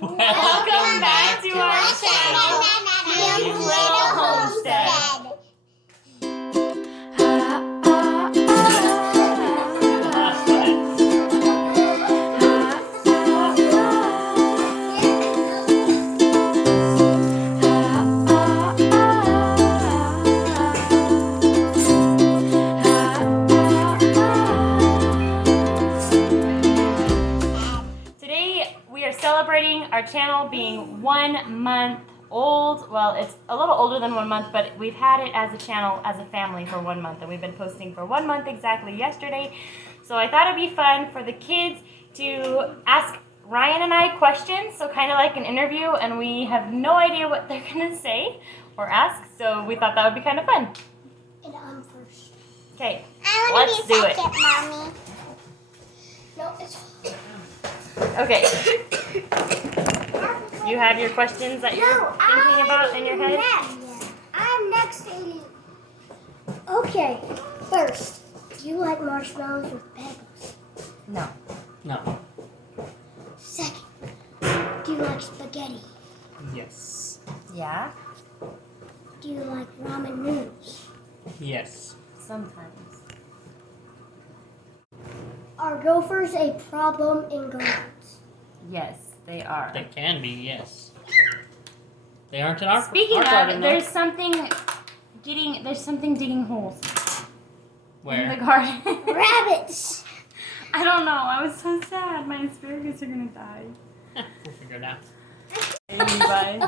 Welcome back to our channel, Kim's Little Homestead. Celebrating our channel being 1 month old. Well, it's a little older than 1 month, but we've had it as a channel as a family for 1 month, and we've been posting for 1 month exactly yesterday. So I thought it'd be fun for the kids to ask Ryan and I questions, so kind of like an interview, and we have no idea what they're gonna say or ask, so we thought that would be kind of fun. And I'm first. Okay, let's do it. Mommy. No, it's okay. You have your questions that you're thinking about in your head? Next. I'm next, Haley. Okay, first, do you like marshmallows with pebbles? No. No. Second, do you like spaghetti? Yes. Yeah? Do you like ramen noodles? Yes. Sometimes. Are gophers a problem in gardens? Yes, they are. They can be, yes. They aren't in our Speaking our of, garden, there's something digging holes Where? in the garden. Rabbits! I don't know. I was so sad. My asparagus are gonna die. We'll figure it out. Anyway.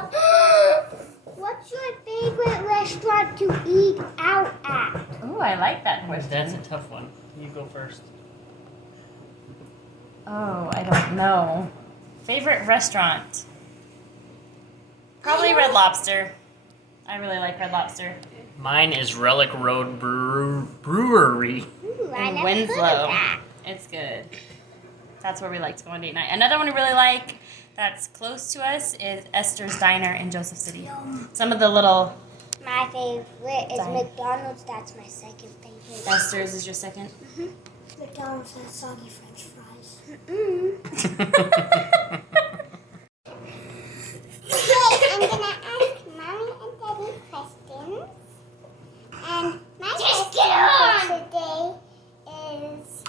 What's your favorite restaurant to eat out at? Ooh, I like that question. That's a tough one. You go first. Oh, I don't know. Favorite restaurant? Probably Red Lobster. I really like Red Lobster. Mine is Relic Road Brewery. Ooh, I In never heard of Winslow. that. It's good. That's where we like to go on date night. Another one we really like that's close to us is Esther's Diner in Joseph City. Some of the little... My favorite is Diner. McDonald's. That's my second favorite. Esther's is your second? Mm-hmm. McDonald's has soggy French fries. Okay, I'm gonna ask Mommy and Daddy questions. And my question for today is...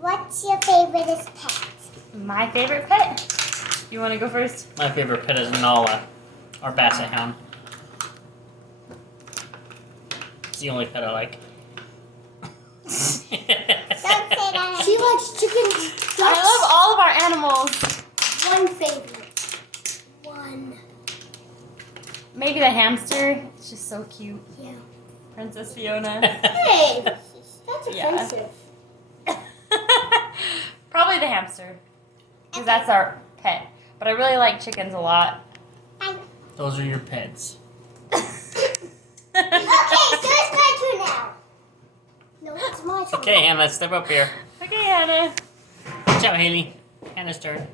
What's your favorite pet? My favorite pet? You want to go first? My favorite pet is Nala, our basset hound. It's the only pet I like. Don't say that. She likes chickens. I love all of our animals. One favorite. One. Maybe the hamster. It's just so cute. Yeah. Princess Fiona. Hey, that's Yeah. offensive. Probably the hamster. Because that's our pet. But I really like chickens a lot. Those are your pets. Okay, so it's my turn now. No, it's my turn. Okay, Hannah, step up here. Okay, Hannah. Watch out, Haley. Hannah's turn.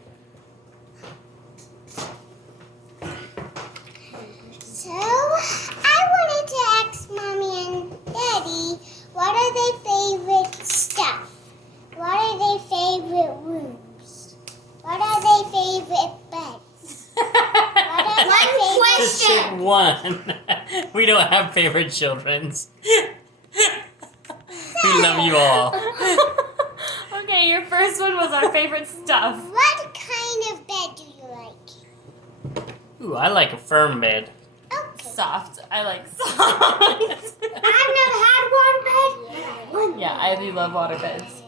So, I wanted to ask Mommy and Daddy, what are their favorite stuff? What are their favorite rooms? What are their favorite beds? What are their favorite... Just pick one. We don't have favorite children's. We love you all. Okay, your first one was our favorite stuff. What kind of bed do you like? Ooh, I like a firm bed. Okay. Soft. I like soft. I've never had one bed. Yeah, I do love water beds.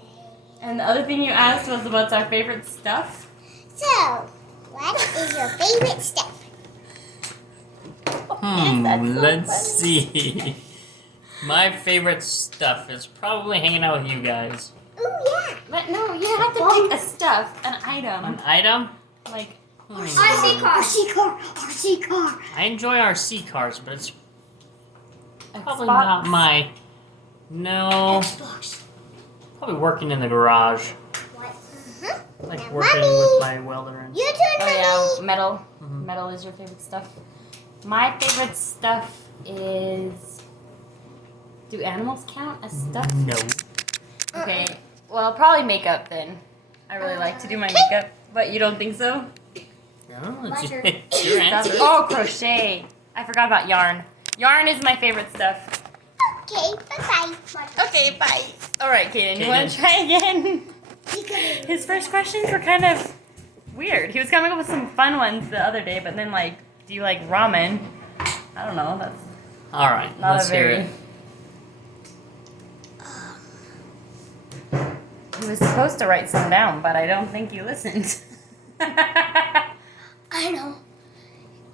And the other thing you asked was what's our favorite stuff? So, what is your favorite stuff? That's so Let's funny. see. My favorite stuff is probably hanging out with you guys. Ooh, yeah. But no, you have to pick a stuff, an item. An item? Like, RC car. RC car. RC car. I enjoy RC cars, but it's probably Xbox. not my... No. Xbox. Probably working in the garage. What? Like Now, working Mommy. with my welder and... Your turn, Oh Mommy. yeah, metal. Mhm. Metal is your favorite stuff. My favorite stuff is... Do animals count as stuff? No. Okay. Well, probably makeup then. I really like to do my makeup, but you don't think so? No, it's your answer. Oh, crochet. I forgot about yarn. Yarn is my favorite stuff. Okay, bye-bye. Okay, bye. All right, Kaden, you want to try again? His first questions were kind of weird. He was coming up with some fun ones the other day, but then like, do you like ramen? I don't know. That's All right, not let's a very. hear it. He was supposed to write some down, but I don't think you listened. I know.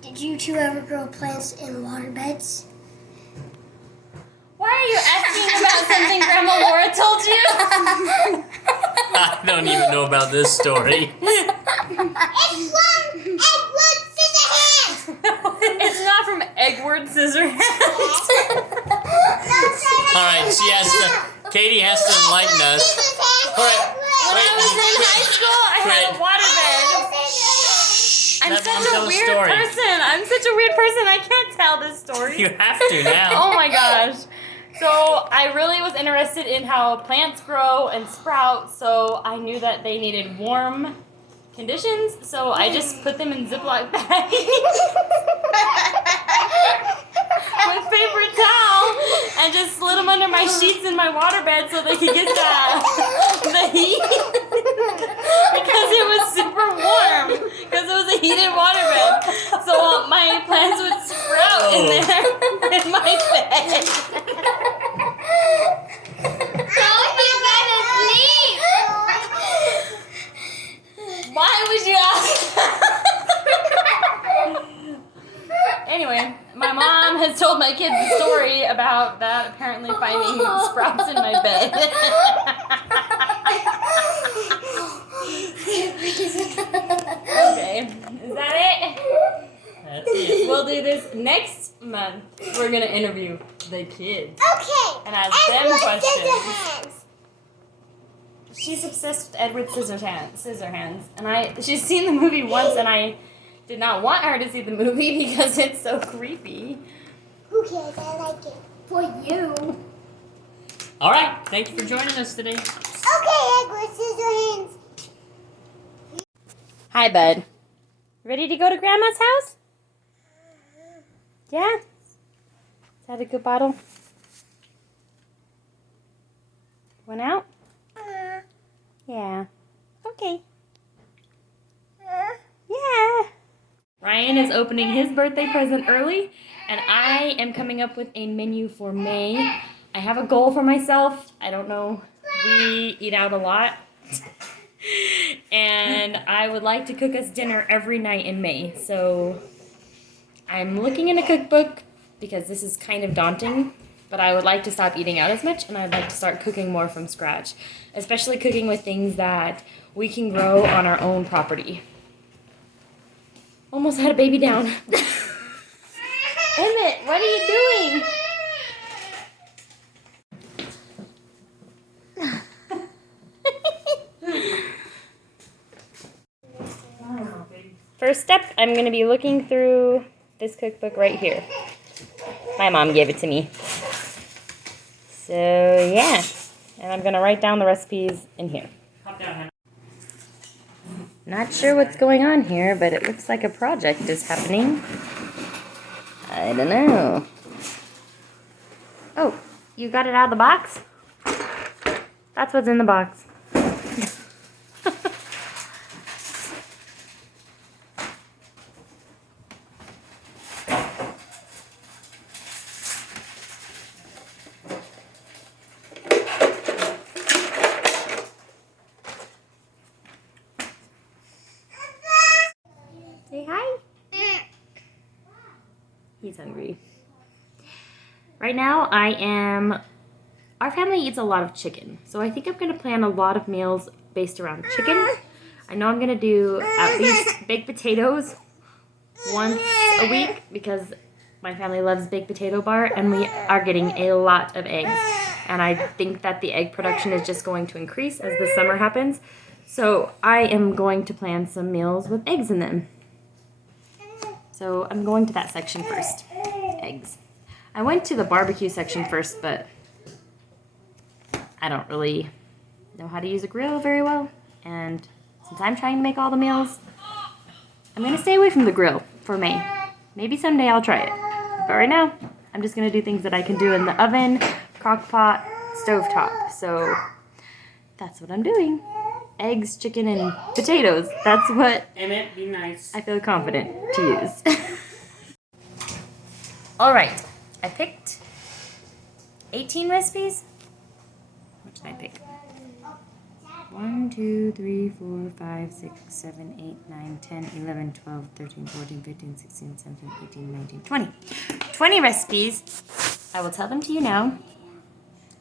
Did you two ever grow plants in water beds? Why are you asking about something Grandma Laura told you? I don't even know about this story. It's from Edward Scissorhands! It's not from Edward Scissorhands. All right, Katie has to enlighten us. All right, When I was in high school, I had a waterbed. I'm Let Mom such a tell the weird story. person. I'm such a weird person. I can't tell this story. You have to now. Oh my gosh. So I really was interested in how plants grow and sprout, so I knew that they needed warm conditions, so I just put them in Ziploc bags with paper towel and just slid them under my sheets in my waterbed so they could get the heat because it was super warm because it was a heated waterbed. So my plants would sprout in there in my bed. How are you gonna sleep? Why would you ask? Anyway, my mom has told my kids the story about that apparently finding sprouts in my bed. Okay, is that it? That's it. We'll do this next month. We're gonna interview the kids Okay. and ask them Edward questions. Scissorhands. She's obsessed with Edward Scissorhands, and she's seen the movie once, and I did not want her to see the movie because it's so creepy. Who cares? I like it. For you. All right, thank you for joining us today. Okay, Edward Scissorhands. Hi, bud. Ready to go to Grandma's house? Yeah? Is that a good bottle? Went out? Yeah. Okay. Yeah. Ryan is opening his birthday present early, and I am coming up with a menu for May. I have a goal for myself. I don't know. We eat out a lot. And I would like to cook us dinner every night in May. So I'm looking in a cookbook because this is kind of daunting, but I would like to stop eating out as much, and I'd like to start cooking more from scratch, especially cooking with things that we can grow on our own property. Almost had a baby down. Emmett, what are you doing? First step, I'm going to be looking through this cookbook right here. My mom gave it to me. So, yeah. And I'm going to write down the recipes in here. Not sure what's going on here, but it looks like a project is happening. I don't know. Oh, you got it out of the box? That's what's in the box. Say hi. He's hungry. Right now, our family eats a lot of chicken. So I think I'm going to plan a lot of meals based around chicken. I know I'm going to do at least baked potatoes once a week because my family loves baked potato bar, and we are getting a lot of eggs. And I think that the egg production is just going to increase as the summer happens. So I am going to plan some meals with eggs in them. So I'm going to that section first. Eggs. I went to the barbecue section first, but I don't really know how to use a grill very well. And since I'm trying to make all the meals, I'm gonna stay away from the grill for May. Maybe someday I'll try it. But right now, I'm just gonna do things that I can do in the oven, crock pot, stovetop. So that's what I'm doing. Eggs, chicken, and potatoes. That's what Emmett, be nice. I feel confident to use. All right, I picked 18 recipes. What did I pick? 1, 2, 3, 4, 5, 6, 7, 8, 9, 10, 11, 12, 13, 14, 15, 16, 17, 18, 19, 20. 20 recipes. I will tell them to you now.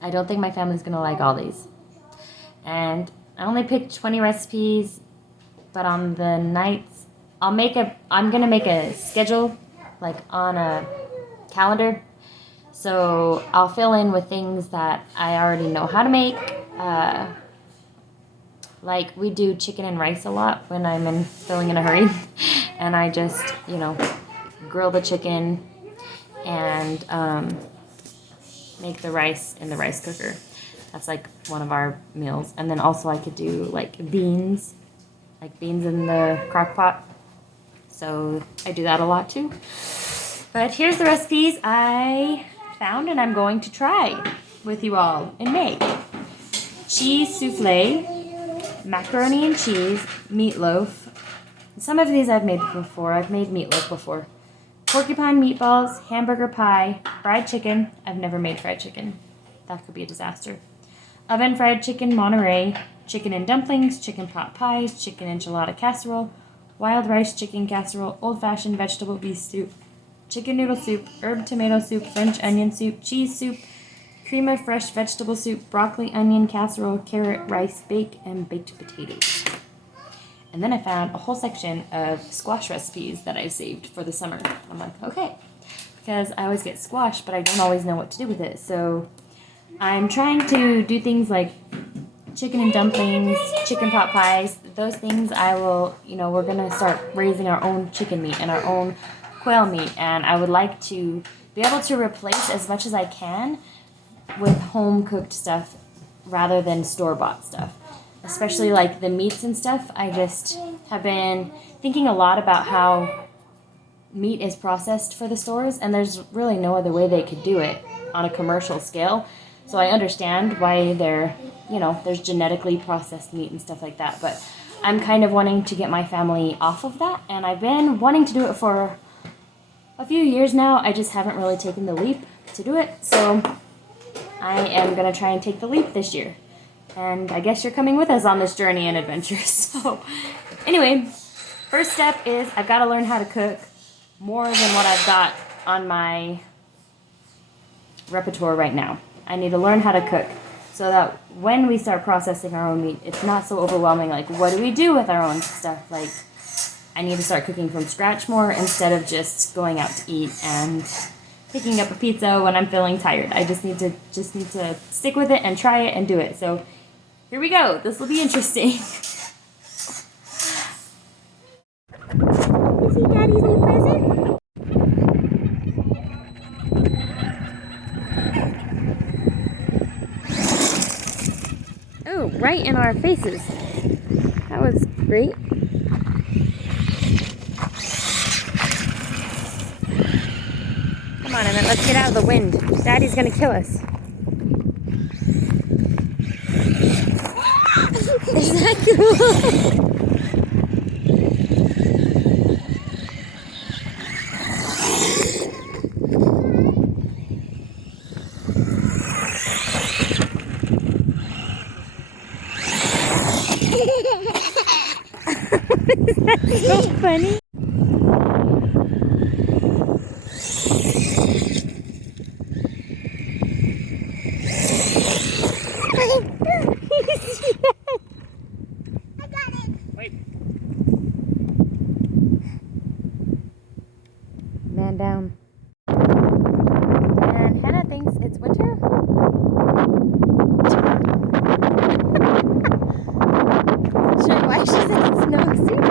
I don't think my family's gonna like all these. And I only picked 20 recipes, but on the nights, I'm gonna make a schedule, like on a calendar. So I'll fill in with things that I already know how to make. Like we do chicken and rice a lot when I'm feeling in a hurry. And I just, grill the chicken and make the rice in the rice cooker. That's like one of our meals. And then also I could do like beans in the crock pot. So I do that a lot too. But here's the recipes I found and I'm going to try with you all in May. Cheese souffle, macaroni and cheese, meatloaf. Some of these I've made before. I've made meatloaf before. Porcupine meatballs, hamburger pie, fried chicken. I've never made fried chicken. That could be a disaster. Oven fried chicken Monterey, chicken and dumplings, chicken pot pies, chicken enchilada casserole, wild rice chicken casserole, old-fashioned vegetable beef soup, chicken noodle soup, herb tomato soup, French onion soup, cheese soup, cream of fresh vegetable soup, broccoli onion casserole, carrot, rice, bake, and baked potatoes. And then I found a whole section of squash recipes that I saved for the summer. I'm like, okay, because I always get squash, but I don't always know what to do with it. So I'm trying to do things like chicken and dumplings, chicken pot pies. Those things I will, we're going to start raising our own chicken meat and our own quail meat. And I would like to be able to replace as much as I can with home-cooked stuff rather than store-bought stuff. Especially like the meats and stuff. I just have been thinking a lot about how meat is processed for the stores, and there's really no other way they could do it on a commercial scale. So I understand why there's genetically processed meat and stuff like that, but I'm kind of wanting to get my family off of that, and I've been wanting to do it for a few years now. I just haven't really taken the leap to do it, so I am going to try and take the leap this year. And I guess you're coming with us on this journey and adventure. So anyway, first step is I've got to learn how to cook more than what I've got on my repertoire right now. I need to learn how to cook so that when we start processing our own meat, it's not so overwhelming. Like, what do we do with our own stuff? Like, I need to start cooking from scratch more instead of just going out to eat and picking up a pizza when I'm feeling tired. I just need to stick with it and try it and do it. So here we go. This will be interesting. You see Daddy's new present? Oh, right in our faces. That was great. Come on, Emmett, let's get out of the wind. Daddy's gonna kill us. Is that cool? Is that so funny? Man down. And Hannah thinks it's winter. Why she said it's snow soon?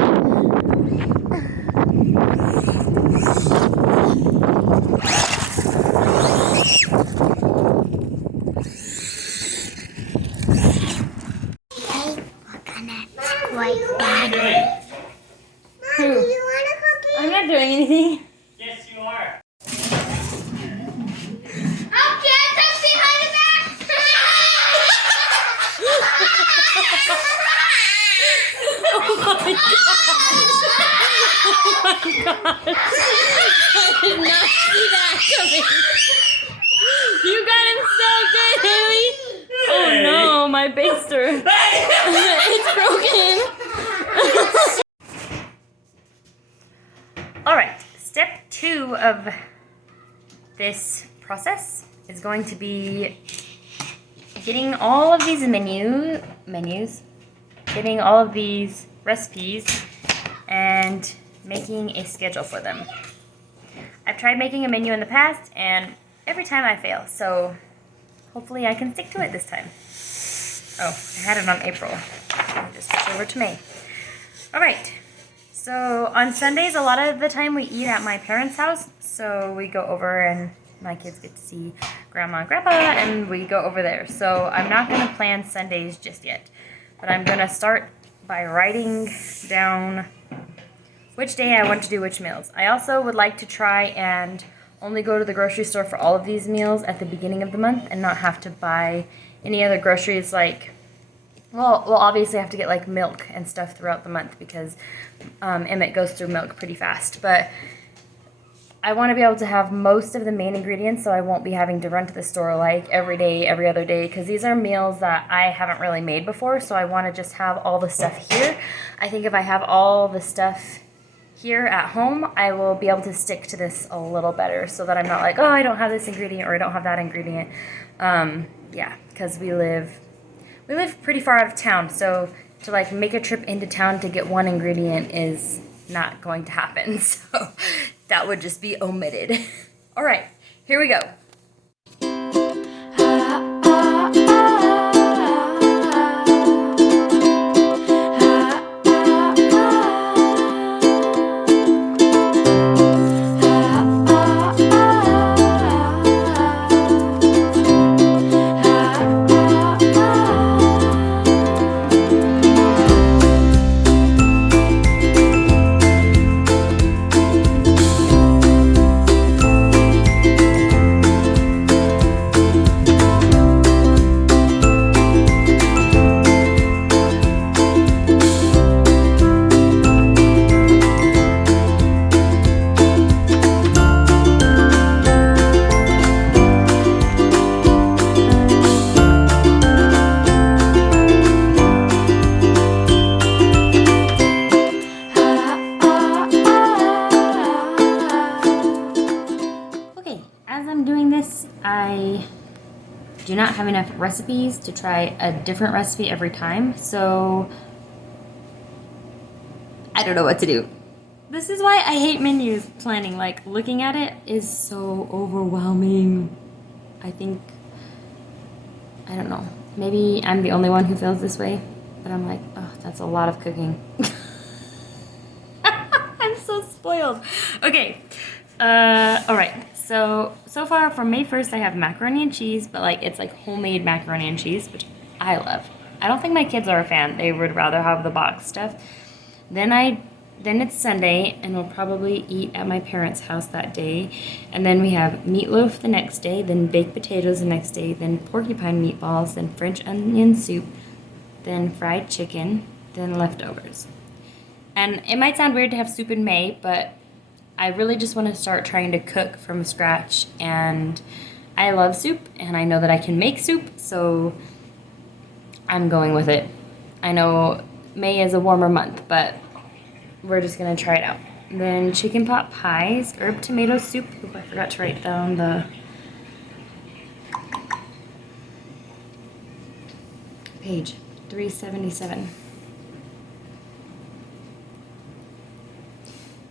like that. Mommy, Who? you want a cookie? I'm not doing anything. Yes, you are. Okay, that's behind the back. Oh my gosh. I did not see that coming. You got him so good, Haley. Oh no, my baster. It's broken. Alright, step 2 of this process is going to be getting all of these getting all of these recipes and making a schedule for them. I've tried making a menu in the past and every time I fail, so hopefully I can stick to it this time. Oh, I had it on April. I'll just switch over to May. Alright, so on Sundays a lot of the time we eat at my parents' house, so we go over and my kids get to see Grandma and Grandpa and we go over there. So I'm not going to plan Sundays just yet, but I'm going to start by writing down which day I want to do which meals. I also would like to try and only go to the grocery store for all of these meals at the beginning of the month and not have to buy any other groceries like, well, we'll obviously have to get like milk and stuff throughout the month because Emmett goes through milk pretty fast. But I want to be able to have most of the main ingredients so I won't be having to run to the store like every day, every other day, because these are meals that I haven't really made before, so I want to just have all the stuff here. I think if I have all the stuff here at home, I will be able to stick to this a little better so that I'm not like, oh, I don't have this ingredient or I don't have that ingredient. Yeah, because we live pretty far out of town, so to like make a trip into town to get one ingredient is not going to happen, so that would just be omitted. All right, here we go. I do not have enough recipes to try a different recipe every time, so I don't know what to do. This is why I hate menus planning. Like, looking at it is so overwhelming. I think, I don't know, maybe I'm the only one who feels this way, but I'm like, oh, that's a lot of cooking. I'm so spoiled. Okay, alright. So far for May 1st, I have macaroni and cheese, but like it's like homemade macaroni and cheese, which I love. I don't think my kids are a fan. They would rather have the box stuff. Then it's Sunday, and we'll probably eat at my parents' house that day. And then we have meatloaf the next day, then baked potatoes the next day, then porcupine meatballs, then French onion soup, then fried chicken, then leftovers. And it might sound weird to have soup in May, but I really just want to start trying to cook from scratch, and I love soup, and I know that I can make soup, so I'm going with it. I know May is a warmer month, but we're just going to try it out. Then chicken pot pies, herb tomato soup. Oop, I forgot to write down the page, 377.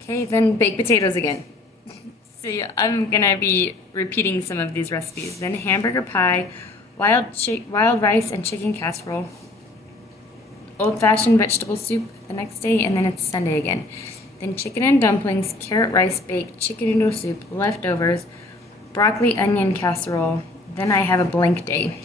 Okay, then baked potatoes again. See, I'm gonna be repeating some of these recipes. Then hamburger pie, wild rice and chicken casserole, old-fashioned vegetable soup the next day, and then it's Sunday again. Then chicken and dumplings, carrot rice baked, chicken noodle soup, leftovers, broccoli onion casserole. Then I have a blank day.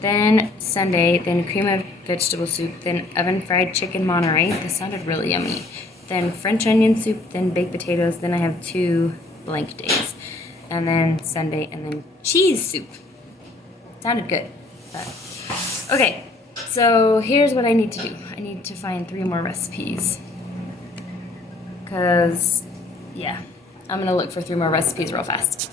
then sundae, then cream of vegetable soup, then oven fried chicken Monterey. This sounded really yummy. Then French onion soup, then baked potatoes. Then I have 2 blank days. And then sundae, and then cheese soup. Sounded good. But. Okay, so here's what I need to do. I need to find 3 more recipes. Because, yeah, I'm gonna look for 3 more recipes real fast.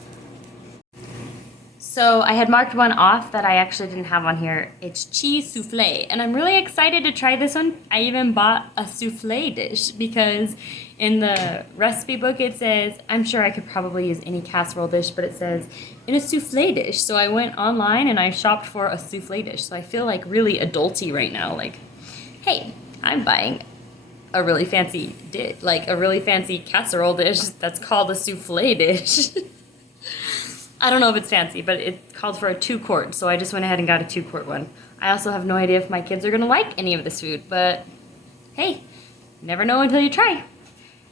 So I had marked one off that I actually didn't have on here. It's cheese souffle, and I'm really excited to try this one. I even bought a souffle dish because in the recipe book it says, I'm sure I could probably use any casserole dish, but it says in a souffle dish. So I went online and I shopped for a souffle dish. So I feel like really adulty right now. Like, hey, I'm buying a really fancy dish, like a really fancy casserole dish that's called a souffle dish. I don't know if it's fancy, but it called for a 2-quart, so I just went ahead and got a 2-quart one. I also have no idea if my kids are gonna like any of this food, but hey, never know until you try.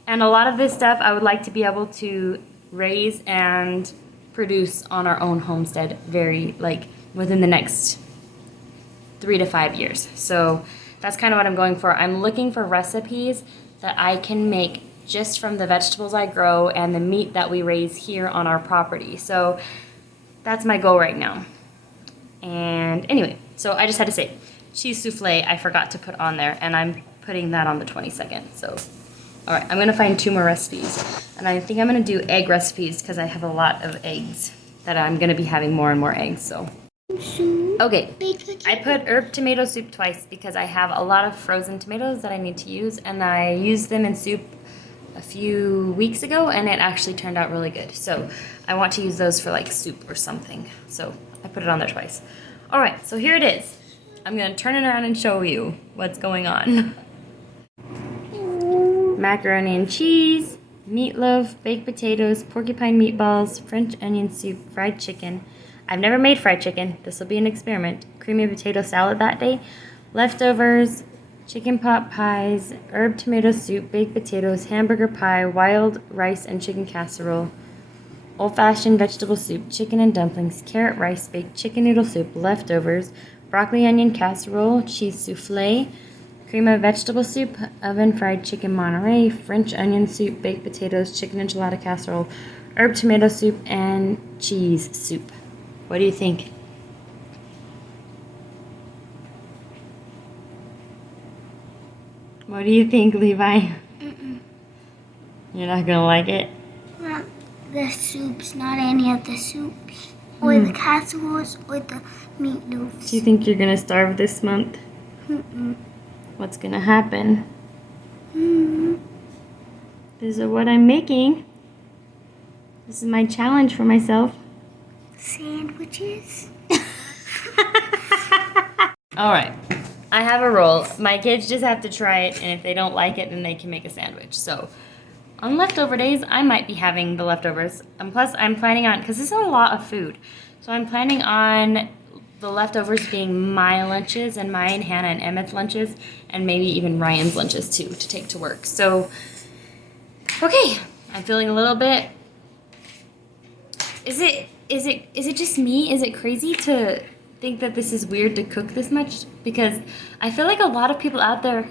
And a lot of this stuff I would like to be able to raise and produce on our own homestead within the next 3 to 5 years. So that's kind of what I'm going for. I'm looking for recipes that I can make just from the vegetables I grow and the meat that we raise here on our property. So that's my goal right now. And anyway, so I just had to say, cheese souffle I forgot to put on there, and I'm putting that on the 22nd. So, all right, I'm gonna find 2 more recipes. And I think I'm gonna do egg recipes because I have a lot of eggs that I'm gonna be having more and more eggs, so. Okay, I put herb tomato soup twice because I have a lot of frozen tomatoes that I need to use, and I used them in soup a few weeks ago and it actually turned out really good. So I want to use those for like soup or something. So I put it on there twice. All right, so here it is. I'm gonna turn it around and show you what's going on. Macaroni and cheese, meatloaf, baked potatoes, porcupine meatballs, French onion soup, fried chicken. I've never made fried chicken. This will be an experiment. Creamy potato salad that day. Leftovers, chicken pot pies, herb tomato soup, baked potatoes, hamburger pie, wild rice and chicken casserole, old-fashioned vegetable soup, chicken and dumplings, carrot rice, baked chicken noodle soup, leftovers, broccoli onion casserole, cheese souffle, cream of vegetable soup, oven fried chicken Monterey, French onion soup, baked potatoes, chicken enchilada casserole, herb tomato soup, and cheese soup. What do you think? What do you think, Levi? You're not gonna like it? Not the soups, not any of the soups. Or the casseroles, or the meatloaves. Do you think you're gonna starve this month? What's gonna happen? This is what I'm making. This is my challenge for myself. Sandwiches. All right, I have a roll. My kids just have to try it, and if they don't like it, then they can make a sandwich. So on leftover days, I might be having the leftovers. And plus, I'm planning on, because this is a lot of food, so I'm planning on the leftovers being my lunches and mine, Hannah and Emmett's lunches, and maybe even Ryan's lunches too, to take to work. So, okay, I'm feeling a little bit. Is it just me? Is it crazy to think that this is weird to cook this much? Because I feel like a lot of people out there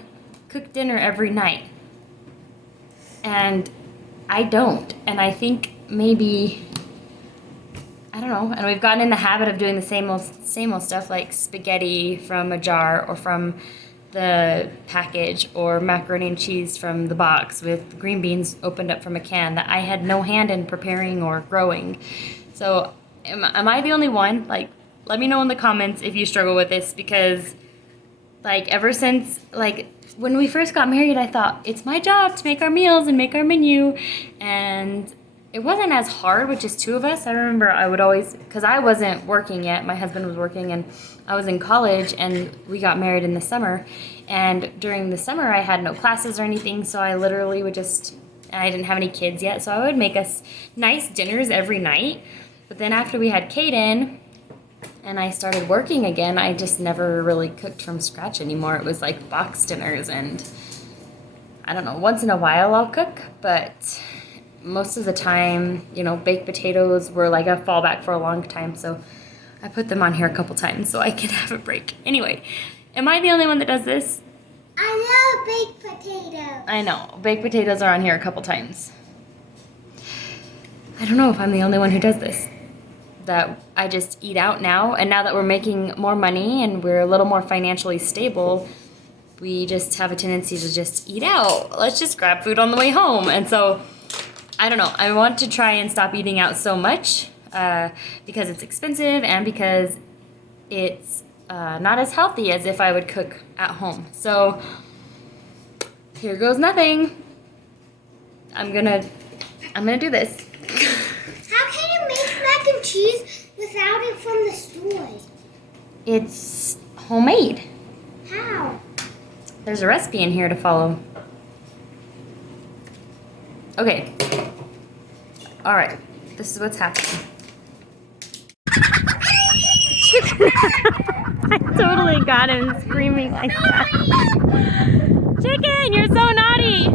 cook dinner every night. And I don't. And I think maybe, I don't know, and we've gotten in the habit of doing the same old stuff, like spaghetti from a jar or from the package, or macaroni and cheese from the box with green beans opened up from a can that I had no hand in preparing or growing. So am I the only one? Like, let me know in the comments if you struggle with this, because like ever since, like when we first got married, I thought it's my job to make our meals and make our menu, and it wasn't as hard with just 2 of us. I remember I would always, because I wasn't working yet, my husband was working, and I was in college, and we got married in the summer, and during the summer I had no classes or anything, so I literally would just, and I didn't have any kids yet, so I would make us nice dinners every night. But then after we had Kaden and I started working again, I just never really cooked from scratch anymore. It was like box dinners, and I don't know, once in a while I'll cook, but most of the time, you know, baked potatoes were like a fallback for a long time. So I put them on here a couple times so I can have a break. Anyway, am I the only one that does this? I love baked potatoes. I know. Baked potatoes are on here a couple times. I don't know if I'm the only one who does this. That I just eat out now, and now that we're making more money and we're a little more financially stable, we just have a tendency to just eat out. Let's just grab food on the way home. And so, I don't know. I want to try and stop eating out so much because it's expensive and because it's not as healthy as if I would cook at home. So, here goes nothing. I'm gonna do this. How can you make mac and cheese without it from the store? It's homemade. How? There's a recipe in here to follow. Okay. All right. This is what's happening. I totally got him screaming like that. Chicken, you're so naughty.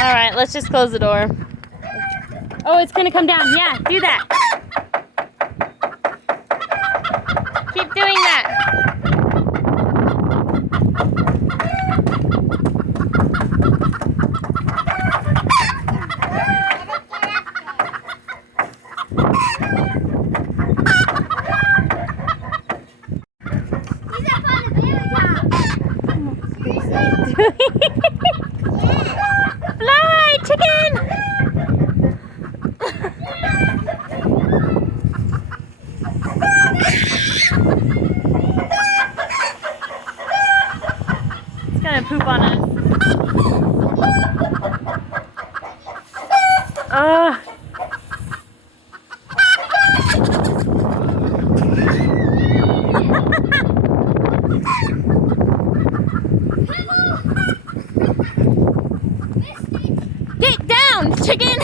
All right, let's just close the door. Oh, it's gonna come down. Yeah, do that. Keep doing that. Fly, chicken! It's gonna poop on us. Get down, chicken!